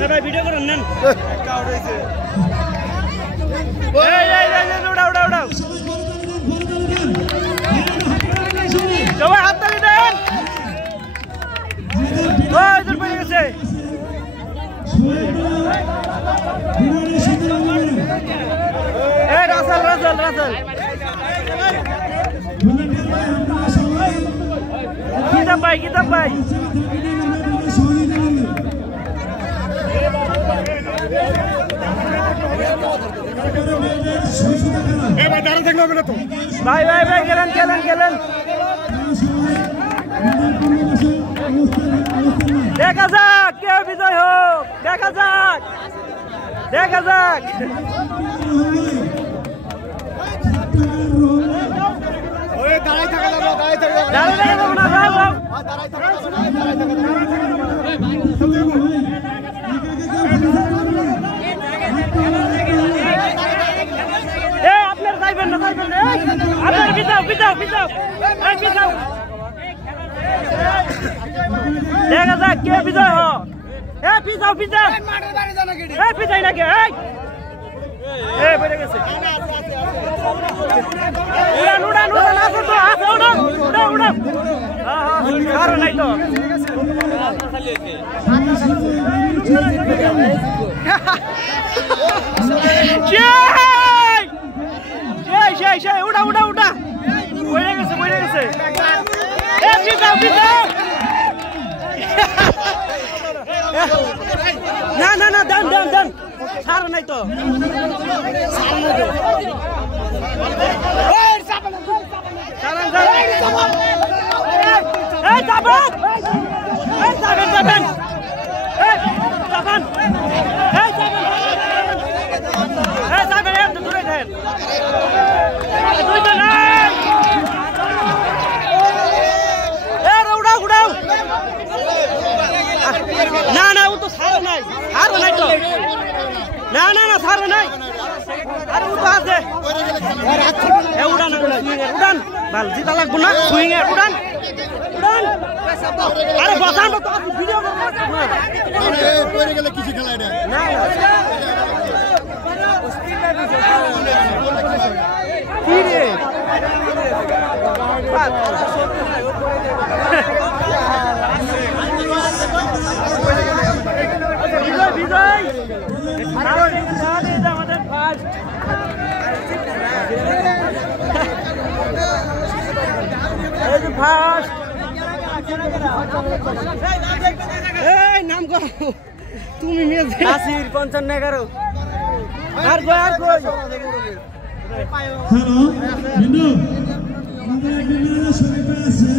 ভাই ভিডিও করেন নেন উড়াও সবাই হাত তালি দেন পড়ে গেছে রাসেল কিতাব ভাই ভাই গেলেন দেখা যাক কে বিজয় হোক দেখা যাক আপনার যাইবেন না আপনার পিছাও দেখা যাক কে বিজয় হোক পিছাও পিছাই নাকি বেড়ে গেছে উড়ান আর নাই তো উড়া বেড়ে গেছে না দেন ছাড় নাই তো না ও তো ছাড়ো নাই তো না ছাড়ো নাই আরে ও তো আছে উড়ান ভাল জিতা লাগবো না সুইং এ উড়ান আরে বসান তো ভিডিও করে গেলে কিছু খেলা এটা না কি রে বিজয় আমাদের ফার্স্ট নাম গো তুমি নাসির 55 আর কই হ্যালো বিন্দু আমাদের একদিন শরীফে আছে